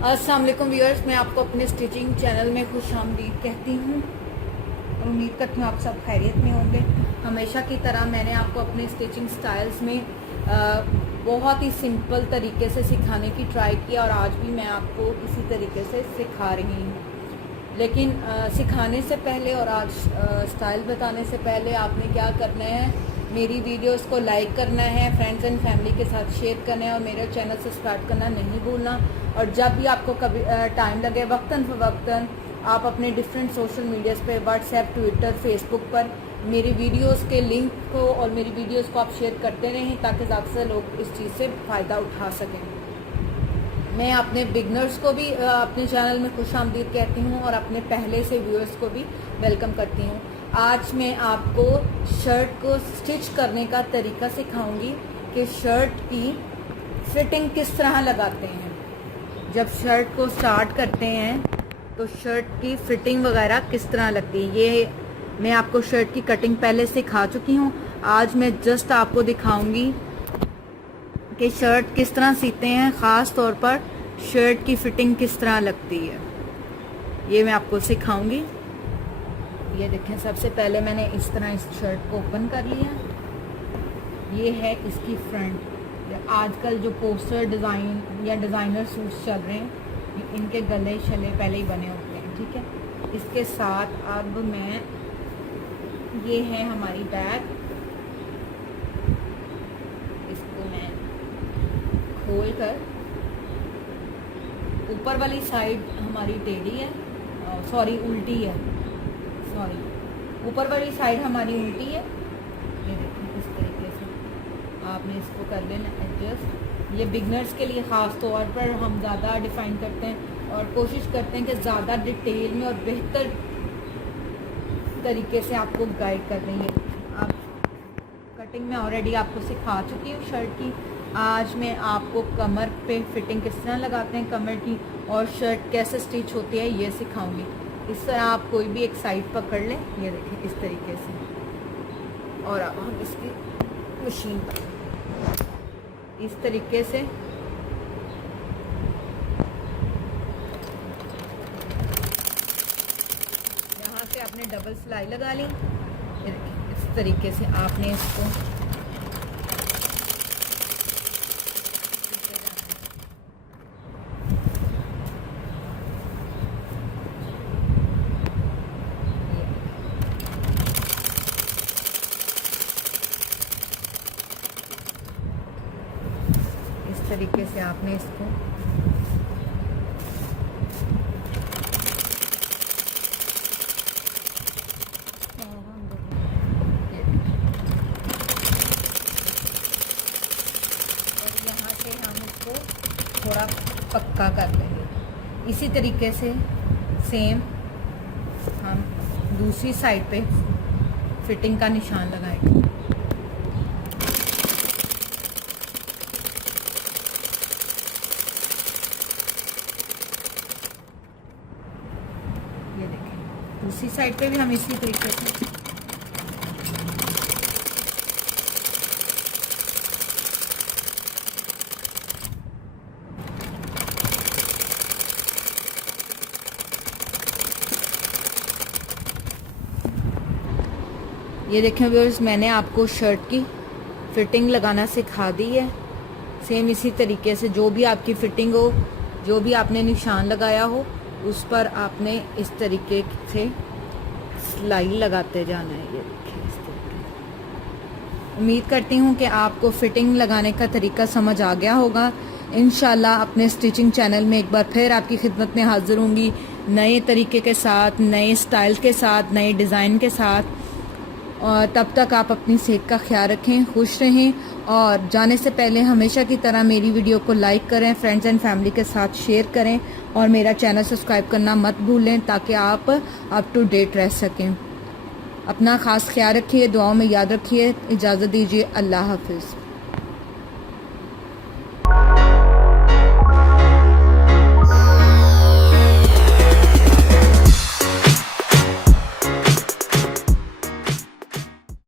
अस्सलाम वालेकुम व्यूअर्स, मैं आपको अपने स्टिचिंग चैनल में खुशामदीद कहती हूँ और उम्मीद करती हूँ आप सब खैरियत में होंगे। हमेशा की तरह मैंने आपको अपने स्टिचिंग स्टाइल्स में बहुत ही सिंपल तरीके से सिखाने की ट्राई किया और आज भी मैं आपको इसी तरीके से सिखा रही हूँ। लेकिन सिखाने से पहले और आज स्टाइल बताने से पहले आपने क्या करना है, मेरी वीडियोस को लाइक करना है, फ्रेंड्स एंड फैमिली के साथ शेयर करना है और मेरे चैनल सब्सक्राइब करना नहीं भूलना। और जब भी आपको कभी टाइम लगे वक्तन फ़वक्तन आप अपने डिफरेंट सोशल मीडियाज़ पे व्हाट्सएप, ट्विटर, फेसबुक पर मेरी वीडियोस के लिंक को और मेरी वीडियोस को आप शेयर करते रहें ताकि ज़्यादा से लोग इस चीज़ से फ़ायदा उठा सकें। मैं अपने बिगनर्स को भी अपने चैनल में खुशामदीद कहती हूँ और अपने पहले से व्यूअर्स को भी वेलकम करती हूँ। आज मैं आपको शर्ट को स्टिच करने का तरीका सिखाऊंगी कि शर्ट की फिटिंग किस तरह लगाते हैं। जब शर्ट को स्टार्ट करते हैं तो शर्ट की फिटिंग वगैरह किस तरह लगती है, ये मैं आपको शर्ट की कटिंग पहले सिखा चुकी हूँ। आज मैं जस्ट आपको दिखाऊंगी कि शर्ट किस तरह सीते हैं, ख़ास तौर पर शर्ट की फिटिंग किस तरह लगती है, ये मैं आपको सिखाऊंगी। ये देखें, सबसे पहले मैंने इस तरह इस शर्ट को ओपन कर लिया। ये है इसकी फ्रंट। आजकल जो पोस्टर डिज़ाइन या डिज़ाइनर सूट्स चल रहे हैं, इनके गले शले पहले ही बने होते हैं, ठीक है। इसके साथ अब मैं, ये है हमारी बैक, इसको मैं खोल कर, ऊपर वाली साइड हमारी टेढ़ी है, सॉरी उल्टी है, ऊपर वाली साइड हमारी उल्टी है। ये देखिए इस तरीके से आपने इसको कर लेना एडजस्ट। ये बिगनर्स के लिए ख़ास तौर पर हम ज़्यादा डिफ़ाइन करते हैं और कोशिश करते हैं कि ज़्यादा डिटेल में और बेहतर तरीके से आपको गाइड कर देंगे। आप कटिंग में ऑलरेडी आपको सिखा चुकी हूँ शर्ट की। आज मैं आपको कमर पे फिटिंग किस तरह लगाते हैं कमर की और शर्ट कैसे स्टिच होती है ये सिखाऊंगी। इस तरह आप कोई भी एक साइड पकड़ लें, ये देखें इस तरीके से, और अब हम इसकी मशीन पर इस तरीके से यहाँ से आपने डबल सिलाई लगा ली। ये देखिए इस तरीके से आपने इसको तरीके से आपने इसको और यहाँ से हम इसको थोड़ा पक्का कर लेंगे। इसी तरीके से सेम हम दूसरी साइड पे फिटिंग का निशान लगाएंगे। ये देखें दूसरी साइड पे भी हम इसी तरीके से ये देखें व्यूअर्स, मैंने आपको शर्ट की फिटिंग लगाना सिखा दी है। सेम इसी तरीके से जो भी आपकी फिटिंग हो, जो भी आपने निशान लगाया हो, उस पर आपने इस तरीके से सिलाई लगाते जाना है। ये देखिए इस तरीके। उम्मीद करती हूँ कि आपको फिटिंग लगाने का तरीका समझ आ गया होगा। इंशाल्लाह अपने स्टिचिंग चैनल में एक बार फिर आपकी खिदमत में हाजिर होंगी, नए तरीके के साथ, नए स्टाइल के साथ, नए डिज़ाइन के साथ। और तब तक आप अपनी सेहत का ख्याल रखें, खुश रहें और जाने से पहले हमेशा की तरह मेरी वीडियो को लाइक करें, फ्रेंड्स एंड फैमिली के साथ शेयर करें और मेरा चैनल सब्सक्राइब करना मत भूलें ताकि आप अप टू डेट रह सकें। अपना ख़ास ख्याल रखिए, दुआओं में याद रखिए। इजाज़त दीजिए, अल्लाह हाफिज़।